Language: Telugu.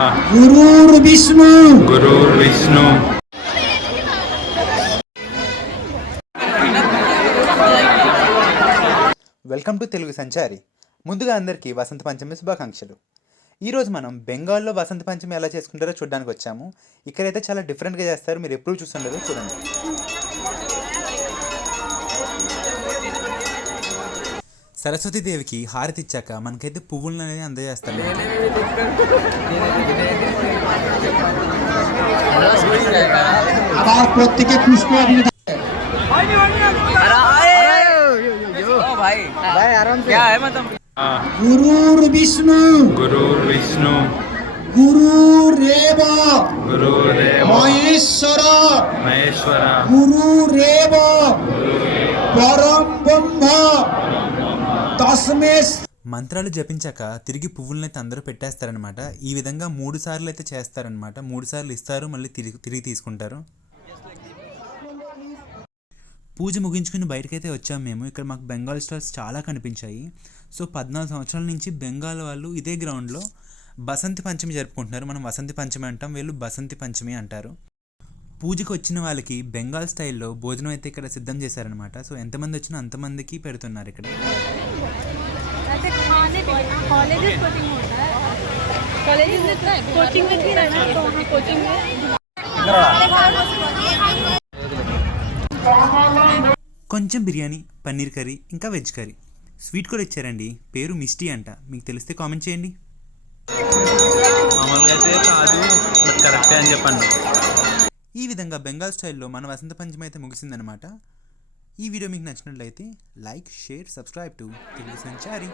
गुरुर्विष्णु गुरुर्विष्णु వెల్కమ్ టు తెలుగు సంచారి. ముందుగా అందరికీ వసంత పంచమి శుభాకాంక్షలు. ఈరోజు మనం బెంగాల్లో వసంత పంచమి ఎలా చేసుకుంటారో చూడడానికి వచ్చాము. ఇక్కడైతే చాలా డిఫరెంట్గా చేస్తారు, మీరు ఎప్పుడు చూస్తుండదో చూడండి. సరస్వతీదేవికి హారతి ఇచ్చాక మనకైతే పువ్వులను అనేది అందజేస్తారు. गुरुर्विष्णु गुरुर्विष्णु गुरुरेव गुरुरेव महेश्वर महेश्वर गुरुरेव परम ब्रह्म तस्मै. మంత్రాలు జపించాక తిరిగి పువ్వులను అయితే అందరూ పెట్టేస్తారనమాట. ఈ విధంగా 3 సార్లు అయితే చేస్తారనమాట. 3 సార్లు ఇస్తారు, మళ్ళీ తిరిగి తీసుకుంటారు. పూజ ముగించుకుని బయటకైతే వచ్చాము మేము. ఇక్కడ మాకు బెంగాల్ స్టాల్స్ చాలా కనిపించాయి. సో 14 సంవత్సరాల నుంచి బెంగాల్ వాళ్ళు ఇదే గ్రౌండ్లో బసంతి పంచమి జరుపుకుంటున్నారు. మనం వసంతి పంచమి అంటాం, వీళ్ళు బసంతి పంచమి అంటారు. పూజకు వచ్చిన వాళ్ళకి బెంగాల్ స్టైల్లో భోజనం అయితే ఇక్కడ సిద్ధం చేశారనమాట. సో ఎంతమంది వచ్చినా అంతమందికి పెడుతున్నారు ఇక్కడ. కొంచెం బిర్యానీ, పన్నీర్ కర్రీ, ఇంకా వెజ్ కర్రీ, స్వీట్ కూడా ఇచ్చారండి. పేరు మిస్టీ అంట. మీకు తెలిస్తే కామెంట్ చేయండి. మామూలుగా అయితే కాదు, బట్ కరెక్టే అని చెప్పండి. ఈ విధంగా బెంగాల్ స్టైల్లో మన వసంత పంచమి అయితే ముగిసిందనమాట. ఈ వీడియో మీకు నచ్చినట్లయితే like, share, subscribe to Telugu Sanchari.